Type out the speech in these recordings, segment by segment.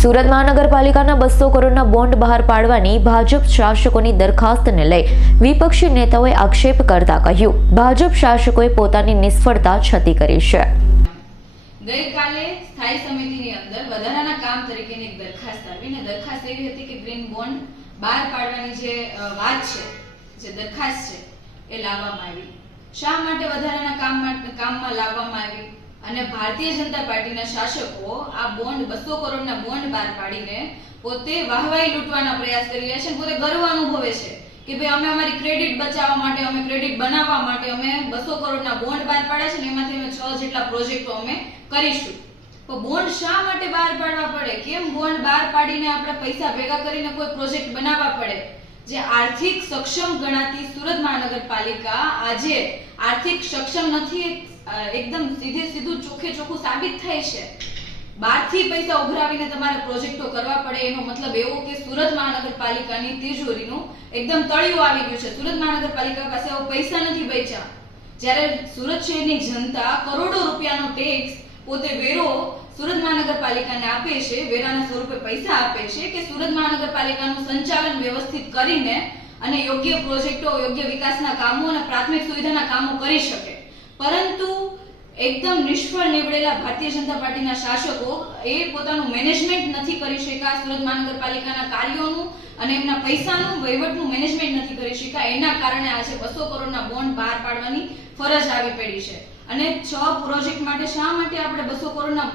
સુરત મહાનગરપાલિકાના બસો કરોડના બોન્ડ બહાર પાડવાની ભાજપ શાસકોની દરખાસ્તને લઈ વિપક્ષી નેતાઓએ આક્ષેપ કરતા કહ્યું, ભાજપ શાસકોએ પોતાની નિષ્ફળતા છતી કરી છે. ગઈકાલે સ્થાયી સમિતિની અંદર વધારાના કામ તરીકેની એક દરખાસ્ત આવી ને દરખાસ્ત એવી હતી કે ગ્રીન બોન્ડ બહાર પાડવાની જે વાત છે, જે દરખાસ્ત છે, એ લાવવામાં આવી. શા માટે વધારાના કામ કામમાં લાવવામાં આવી? અને ભારતીય જનતા પાર્ટીના શાસકો આ બોન્ડ, બસો કરોડના બોન્ડ બહાર પાડીને પોતે વાહવાઈ લૂંટવાના પ્રયાસ કરી રહ્યા છે પોતે ગર્વ અનુભવે છે કે ભાઈ અમે અમારી ક્રેડિટ બચાવવા માટે, અમે ક્રેડિટ બનાવવા માટે, અમે બસો કરોડના બોન્ડ બહાર પાડ્યા છે ને એમાંથી અમે છ જેટલા પ્રોજેક્ટો અમે કરીશું. તો બોન્ડ શા માટે બહાર પાડવા પડે? કેમ બોન્ડ બહાર પાડીને આપણે પૈસા ભેગા કરીને કોઈ પ્રોજેક્ટ બનાવવા પડે? જે આર્થિક સક્ષમ ગણાતી સુરત મહાનગરપાલિકા આજે આર્થિક સક્ષમ નથી એકદમ સીધે સીધું ચોખ્ખે ચોખ્ખું સાબિત થાય છે. બહારથી પૈસા ઉઘરાવીને તમારે પ્રોજેક્ટો કરવા પડે, એનો મતલબ એવો કે સુરત મહાનગરપાલિકાની તિજોરીનું એકદમ તળિયું આવી ગયું છે. સુરત મહાનગરપાલિકા પાસે હવે પૈસા નથી બચ્યા. જ્યારે સુરત શહેરની જનતા કરોડો રૂપિયાનો ટેક્સ પોતે વેરો સુરત મહાનગરપાલિકાને આપે છે, વેરાના સ્વરૂપે પૈસા આપે છે કે સુરત મહાનગરપાલિકાનું સંચાલન વ્યવસ્થિત કરીને અને યોગ્ય પ્રોજેક્ટો, યોગ્ય વિકાસના કામો અને પ્રાથમિક સુવિધાના કામો કરી શકે. પરંતુ એકદમ નિષ્ફળ નીવડેલા ભારતીય જનતા પાર્ટીના શાસકો એ પોતાનું મેનેજમેન્ટ નથી કરી શક્યા. સુરત મહાનગરપાલિકાના કાર્યોનું અને એમના પૈસાનું, વહીવટનું મેનેજમેન્ટ નથી કરી શક્યા. એના કારણે આજે બસો કરોડના બોન્ડ બહાર પાડવાની ફરજ આવી પડી છે. અને છ પ્રોજેક્ટ માટે શા માટે આપણે બસો કરોડના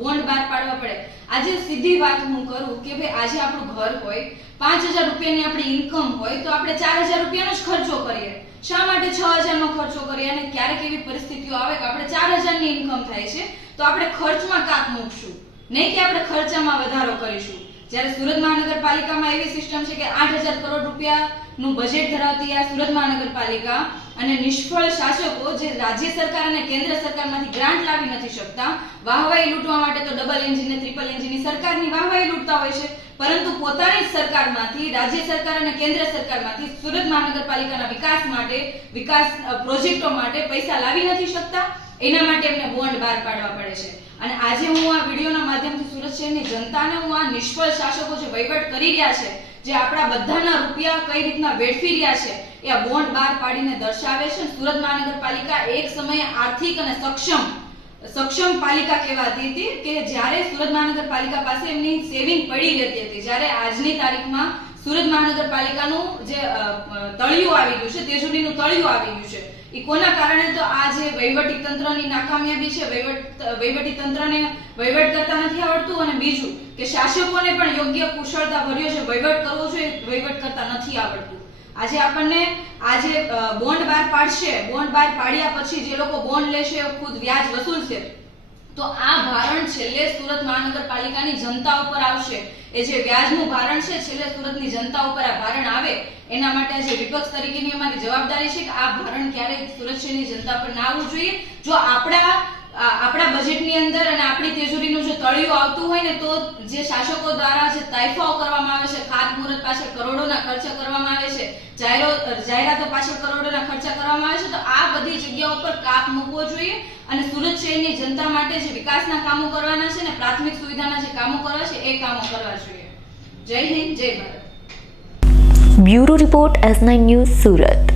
બોન્ડ બહાર પાડવા પડે? આજે સીધી વાત હું કરું કે ભાઈ, આજે આપણું ઘર હોય, પાંચ હજાર રૂપિયાની આપણી ઇન્કમ હોય, તો આપણે ચાર હજાર રૂપિયાનો જ ખર્ચો કરીએ. શા માટે છ હજારનો ખર્ચો કરીએ અને ક્યારેક એવી પરિસ્થિતિઓ આવે કે આપણે ચાર હજારની ઇન્કમ થાય છે, તો આપણે ખર્ચમાં કાપ મૂકશું. નહીં કે આપણે ખર્ચામાં વધારો કરીશું. જ્યારે સુરત મહાનગરપાલિકામાં એવી સિસ્ટમ છે કે આઠ હજાર કરોડ રૂપિયાનું બજેટ ધરાવતી આ સુરત મહાનગરપાલિકા અને નિષ્ફળ શાસકો જે રાજ્ય સરકાર અને કેન્દ્ર સરકારમાંથી ગ્રાન્ટ લાવી નથી શકતા વાહવાઈ લૂંટવા માટે તો ડબલ એન્જિન ને ટ્રિપલ એન્જિનની સરકારની વાહવાઈ લૂંટતા હોય છે. પરંતુ પોતાની જ સરકારમાંથી, રાજ્ય સરકાર અને કેન્દ્ર સરકારમાંથી સુરત મહાનગરપાલિકાના વિકાસ માટે, વિકાસ પ્રોજેક્ટો માટે પૈસા લાવી નથી શકતા. એના માટે એમને બોન્ડ બહાર પાડવા પડે છે. અને આજે હું આ વિડીયોના માધ્યમથી સુરત શહેરની જનતાને હું આ નિષ્ફળ શાસકો જે વહીવટ કરી રહ્યા છે, જે આપણા બધાના રૂપિયા કઈ રીતના વેડફી રહ્યા છે, એ આ બોન્ડ બહાર પાડીને દર્શાવે છે. સુરત મહાનગરપાલિકા એક સમયે આર્થિક અને સક્ષમ સક્ષમ પાલિકા કહેવાતી હતી કે જ્યારે સુરત મહાનગરપાલિકા પાસે એમની સેવિંગ પડી રહેતી હતી, જ્યારે આજની તારીખમાં સુરત મહાનગરપાલિકાનું જે તળિયું આવી ગયું છે તેજુડીનું તળિયું આવી ગયું છે એ કોના કારણે તો આ જે વહીવટી તંત્રની નાકામયાબી છે, વહીવટ તંત્રને વહીવટ કરતા નથી આવડતું અને બીજું કે શાસકોને પણ યોગ્ય કુશળતા ભર્યો છે, વહીવટ કરવો જોઈએ, વહીવટ કરતા નથી આવડતું. આજે આપણને આજે બોન્ડ બહાર પાડશે, બોન્ડ બહાર પાડ્યા પછી જે લોકો બોન્ડ લેશે ખુદ વ્યાજ વસૂલશે. તો આ ભારણ છેલ્લે સુરત મહાનગરપાલિકાની જનતા ઉપર આવશે. એ જે વ્યાજનું ભારણ છે, છેલ્લે સુરતની જનતા ઉપર આ ભારણ આવે, એના માટે આજે વિપક્ષ તરીકેની અમારી જવાબદારી છે કે આ ભારણ ક્યારેય સુરત શહેરની જનતા પર ના આવવું જોઈએ. જો આપણા આપણા બજેટની અંદર અને આપણી તેજુરીનું જો તળિયું આવતું હોય ને, તો જે શાસકો દ્વારા જે તાઇફાઓ કરવામાં આવે છે ખાતમુહૂર્ત પાછળ કરોડોના ખર્ચા કરવામાં આવે છે, જાહેરો, જાહેરાતો પાછળ કરોડોના ખર્ચા કરવામાં આવે છે, તો આ બધી જગ્યાઓ પર કાપ મૂકવો જોઈએ અને સુરત શહેરની જનતા માટે જે વિકાસના કામો કરવાના છે ને પ્રાથમિક સુવિધાના જે કામો કરવા છે એ કામો કરવા જોઈએ. Jai Hind, Jai Bharat. Bureau report S nine news Surat.